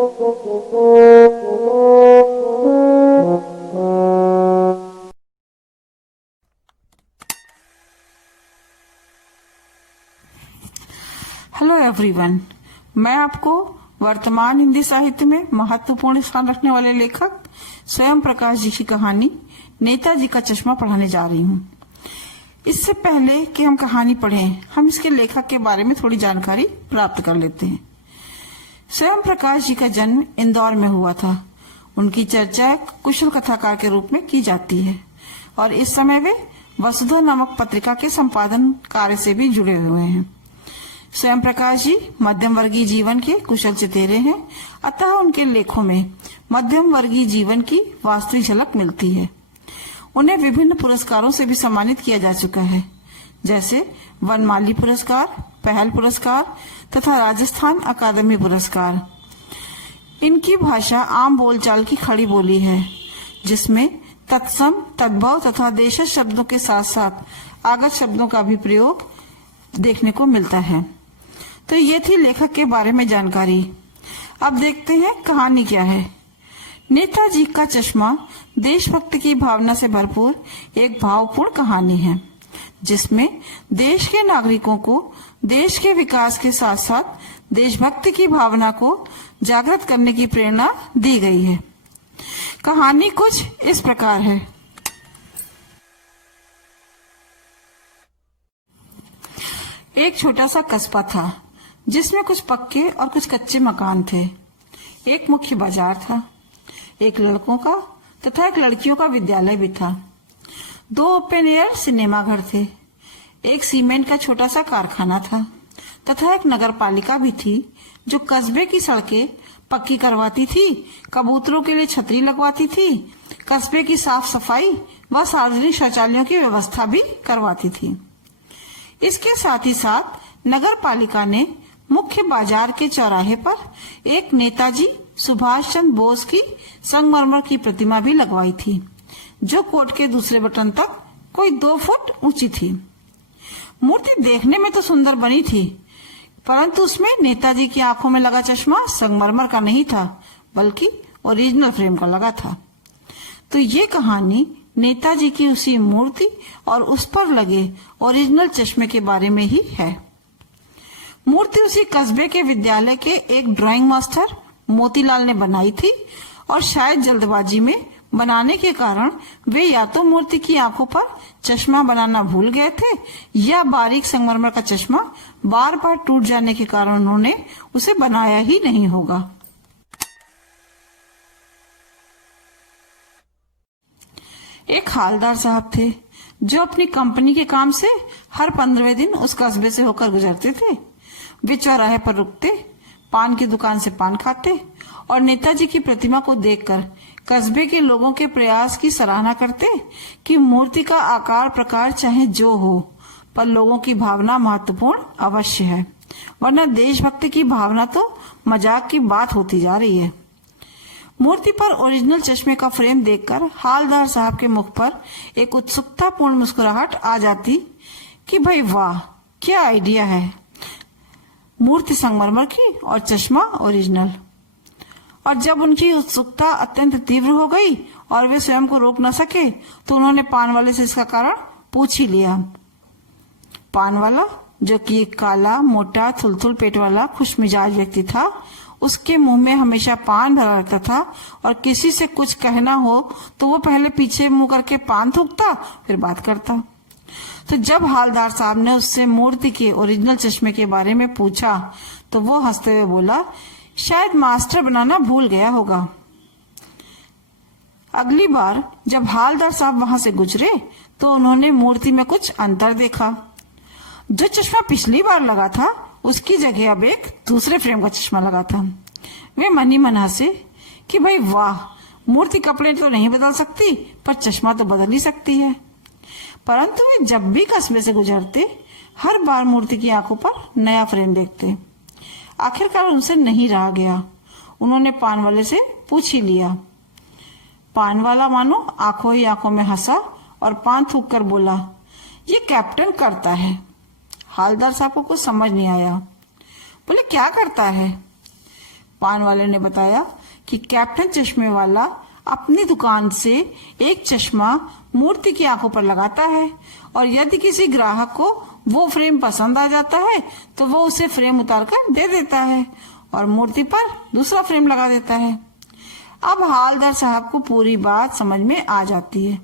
Hello everyone, मैं आपको वर्तमान हिंदी साहित्य में महत्वपूर्ण स्थान रखने वाले लेखक स्वयं प्रकाश जी की कहानी नेताजी का चश्मा पढ़ाने जा रही हूँ। इससे पहले कि हम कहानी पढ़ें, हम इसके लेखक के बारे में थोड़ी जानकारी प्राप्त कर लेते हैं। स्वयं प्रकाश जी का जन्म इंदौर में हुआ था। उनकी चर्चा कुशल कथाकार के रूप में की जाती है और इस समय वे वसुधा नामक पत्रिका के संपादन कार्य से भी जुड़े हुए हैं। स्वयं प्रकाश जी मध्यम वर्गीय जीवन के कुशल चितेरे हैं, अतः उनके लेखों में मध्यम वर्गीय जीवन की वास्तविक झलक मिलती है। उन्हें विभिन्न पुरस्कारों से भी सम्मानित किया जा चुका है, जैसे वनमाली पुरस्कार, पहल पुरस्कार तथा राजस्थान अकादमी पुरस्कार। इनकी भाषा आम बोलचाल की खड़ी बोली है, जिसमें तत्सम, तद्भव तथा देशज शब्दों के साथ साथ आगत शब्दों का भी प्रयोग देखने को मिलता है। तो ये थी लेखक के बारे में जानकारी। अब देखते हैं कहानी क्या है। नेताजी का चश्मा देशभक्ति की भावना से भरपूर एक भावपूर्ण कहानी है, जिसमें देश के नागरिकों को देश के विकास के साथ साथ देशभक्ति की भावना को जागृत करने की प्रेरणा दी गई है। कहानी कुछ इस प्रकार है। एक छोटा सा कस्बा था, जिसमें कुछ पक्के और कुछ कच्चे मकान थे। एक मुख्य बाजार था, एक लड़कों का तथा एक लड़कियों का विद्यालय भी था। 2 ओपन एयर सिनेमा घर थे, एक सीमेंट का छोटा सा कारखाना था तथा एक नगर पालिका भी थी, जो कस्बे की सड़कें पक्की करवाती थी, कबूतरों के लिए छतरी लगवाती थी, कस्बे की साफ सफाई व सार्वजनिक शौचालयों की व्यवस्था भी करवाती थी। इसके साथ ही साथ नगर पालिका ने मुख्य बाजार के चौराहे पर एक नेताजी सुभाष चंद्र बोस की संगमरमर की प्रतिमा भी लगवाई थी, जो कोट के दूसरे बटन तक कोई 2 फुट ऊंची थी। मूर्ति देखने में तो सुंदर बनी थी, परंतु उसमें नेताजी की आंखों में लगा चश्मा संगमरमर का नहीं था, बल्कि ओरिजिनल फ्रेम का लगा था। तो ये कहानी नेताजी की उसी मूर्ति और उस पर लगे ओरिजिनल चश्मे के बारे में ही है। मूर्ति उसी कस्बे के विद्यालय के एक ड्राइंग मास्टर मोतीलाल ने बनाई थी और शायद जल्दबाजी में बनाने के कारण वे या तो मूर्ति की आंखों पर चश्मा बनाना भूल गए थे, या बारीक संगमरमर का चश्मा बार बार टूट जाने के कारण उन्होंने उसे बनाया ही नहीं होगा। एक हालदार साहब थे, जो अपनी कंपनी के काम से हर 15वें दिन उस कस्बे से होकर गुजरते थे। वे चौराहे पर रुकते, पान की दुकान से पान खाते और नेताजी की प्रतिमा को देखकर कस्बे के लोगों के प्रयास की सराहना करते कि मूर्ति का आकार प्रकार चाहे जो हो, पर लोगों की भावना महत्वपूर्ण अवश्य है, वरना देशभक्ति की भावना तो मजाक की बात होती जा रही है। मूर्ति पर ओरिजिनल चश्मे का फ्रेम देखकर हालदार साहब के मुख पर एक उत्सुकतापूर्ण मुस्कुराहट आ जाती कि भाई वाह, क्या आइडिया है, मूर्ति संगमरमर की और चश्मा ओरिजिनल। और जब उनकी उत्सुकता अत्यंत तीव्र हो गई और वे स्वयं को रोक न सके, तो उन्होंने पान वाले से इसका कारण पूछ ही लिया। पान वाला, जो कि एक काला, मोटा, थुलथुल पेट वाला खुशमिजाज व्यक्ति था, उसके मुंह में हमेशा पान भरा रहता था और किसी से कुछ कहना हो तो वो पहले पीछे मुंह करके पान थूकता, फिर बात करता। तो जब हालदार साहब ने उससे मूर्ति के ओरिजिनल चश्मे के बारे में पूछा, तो वो हंसते हुए बोला, शायद मास्टर बनाना भूल गया होगा। अगली बार जब हालदार साहब वहां से गुजरे, तो उन्होंने मूर्ति में कुछ अंतर देखा। जो चश्मा पिछली बार लगा था, उसकी जगह अब एक दूसरे फ्रेम का चश्मा लगा था। वे मन ही मन हंसे कि भाई वाह, मूर्ति कपड़े तो नहीं बदल सकती, पर चश्मा तो बदल ही सकती है। परंतु वे जब भी कस्बे से गुजरते, हर बार मूर्ति की आंखों पर नया फ्रेम देखते। आखिरकार उनसे नहीं रहा गया, उन्होंने पान वाले से पूछ ही लिया। पान वाला मानो आंखों ही आंखों में हंसा और पान थूक कर बोला, ये कैप्टन करता है। हालदार साहब को कुछ समझ नहीं आया। बोले, क्या करता है? पान वाले ने बताया कि कैप्टन चश्मे वाला अपनी दुकान से एक चश्मा मूर्ति की आंखों पर लगाता है और यदि किसी ग्राहक को वो फ्रेम पसंद आ जाता है तो वो उसे फ्रेम उतारकर दे देता है और मूर्ति पर दूसरा फ्रेम लगा देता है। अब हवलदार साहब को पूरी बात समझ में आ जाती है।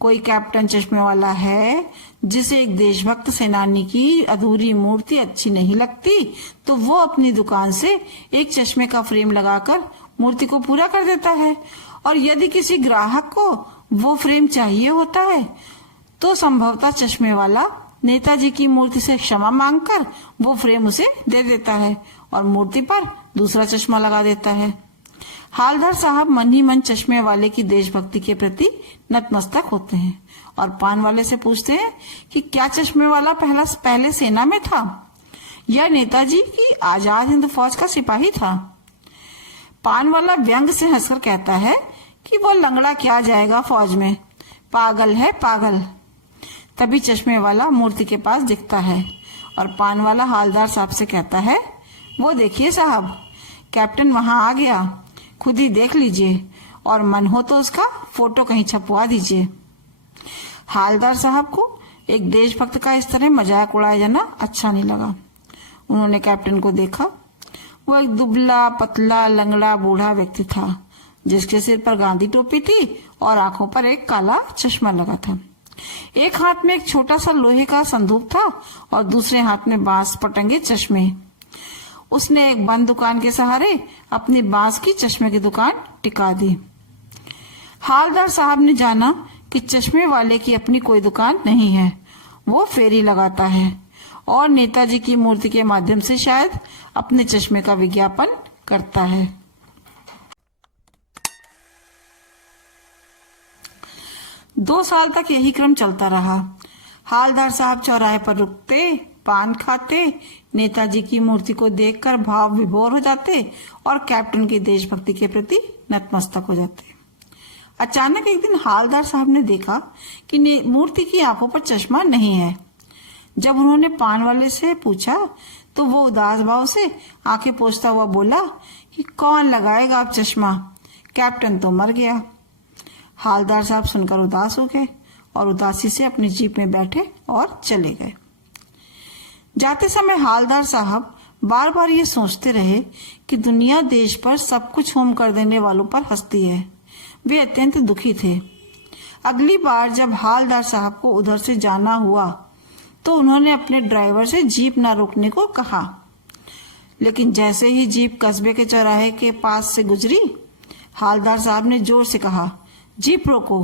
कोई कैप्टन चश्मे वाला है जिसे एक देशभक्त सेनानी की अधूरी मूर्ति अच्छी नहीं लगती तो वो अपनी दुकान से एक चश्मे का फ्रेम लगाकर मूर्ति को पूरा कर देता है और यदि किसी ग्राहक को वो फ्रेम चाहिए होता है तो संभवतः चश्मे वाला नेताजी की मूर्ति से क्षमा मांगकर वो फ्रेम उसे दे देता है और मूर्ति पर दूसरा चश्मा लगा देता है। हवलदार साहब मन ही मन चश्मे वाले की देशभक्ति के प्रति नतमस्तक होते हैं और पान वाले से पूछते हैं कि क्या चश्मे वाला पहले सेना में था या नेताजी की आजाद हिंद फौज का सिपाही था। पान वाला व्यंग से हंसकर कहता है कि वो लंगड़ा क्या जाएगा फौज में, पागल है पागल। तभी चश्मे वाला मूर्ति के पास दिखता है और पान वाला हवलदार साहब से कहता है, वो देखिए साहब, कैप्टन वहां आ गया, खुद ही देख लीजिए और मन हो तो उसका फोटो कहीं छपवा दीजिए। हवलदार साहब को एक देशभक्त का इस तरह मजाक उड़ाया जाना अच्छा नहीं लगा। उन्होंने कैप्टन को देखा। वो एक दुबला पतला लंगड़ा बूढ़ा व्यक्ति था जिसके सिर पर गांधी टोपी थी और आंखों पर एक काला चश्मा लगा था। एक हाथ में एक छोटा सा लोहे का संदूक था और दूसरे हाथ में बांस पर टंगे चश्मे। उसने एक बंद दुकान के सहारे अपनी बांस की चश्मे की दुकान टिका दी। हवलदार साहब ने जाना कि चश्मे वाले की अपनी कोई दुकान नहीं है, वो फेरी लगाता है और नेताजी की मूर्ति के माध्यम से शायद अपने चश्मे का विज्ञापन करता है। 2 साल तक यही क्रम चलता रहा। हवलदार साहब चौराहे पर रुकते, पान खाते, नेताजी की मूर्ति को देखकर भाव विभोर हो जाते और कैप्टन की देशभक्ति के प्रति नतमस्तक हो जाते। अचानक एक दिन हवलदार साहब ने देखा कि मूर्ति की आंखों पर चश्मा नहीं है। जब उन्होंने पान वाले से पूछा तो वो उदास भाव से आंखें पोंछता हुआ बोला कि कौन लगाएगा अब चश्मा, कैप्टन तो मर गया। हवलदार साहब सुनकर उदास हो गए और उदासी से अपनी जीप में बैठे और चले गए। जाते समय हवलदार साहब बार बार ये सोचते रहे कि दुनिया देश पर सब कुछ होम कर देने वालों पर हंसती है। वे अत्यंत दुखी थे। अगली बार जब हवलदार साहब को उधर से जाना हुआ तो उन्होंने अपने ड्राइवर से जीप न रोकने को कहा, लेकिन जैसे ही जीप कस्बे के चौराहे के पास से गुजरी, हवलदार साहब ने जोर से कहा, जीप रोको।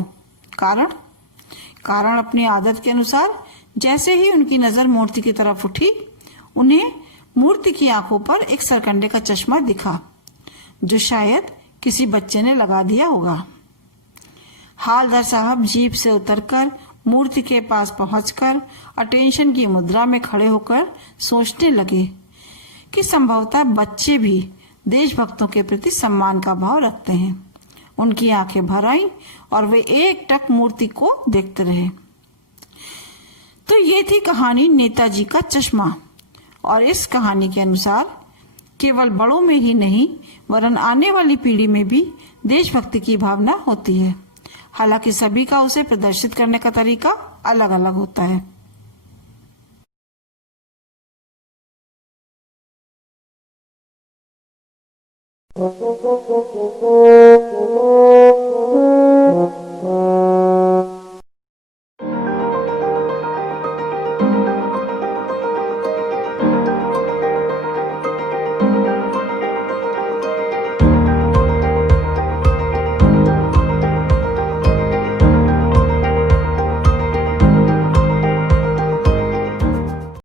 कारण अपनी आदत के अनुसार जैसे ही उनकी नजर मूर्ति की तरफ उठी, उन्हें मूर्ति की आंखों पर एक सरकंडे का चश्मा दिखा जो शायद किसी बच्चे ने लगा दिया होगा। हवलदार साहब जीप से उतरकर मूर्ति के पास पहुंचकर अटेंशन की मुद्रा में खड़े होकर सोचने लगे कि संभवतः बच्चे भी देशभक्तों के प्रति सम्मान का भाव रखते हैं। उनकी आंखें भर आईं और वे एकटक मूर्ति को देखते रहे। तो ये थी कहानी नेताजी का चश्मा। और इस कहानी के अनुसार केवल बड़ों में ही नहीं वरन आने वाली पीढ़ी में भी देशभक्ति की भावना होती है। हालांकि सभी का उसे प्रदर्शित करने का तरीका अलग अलग होता है।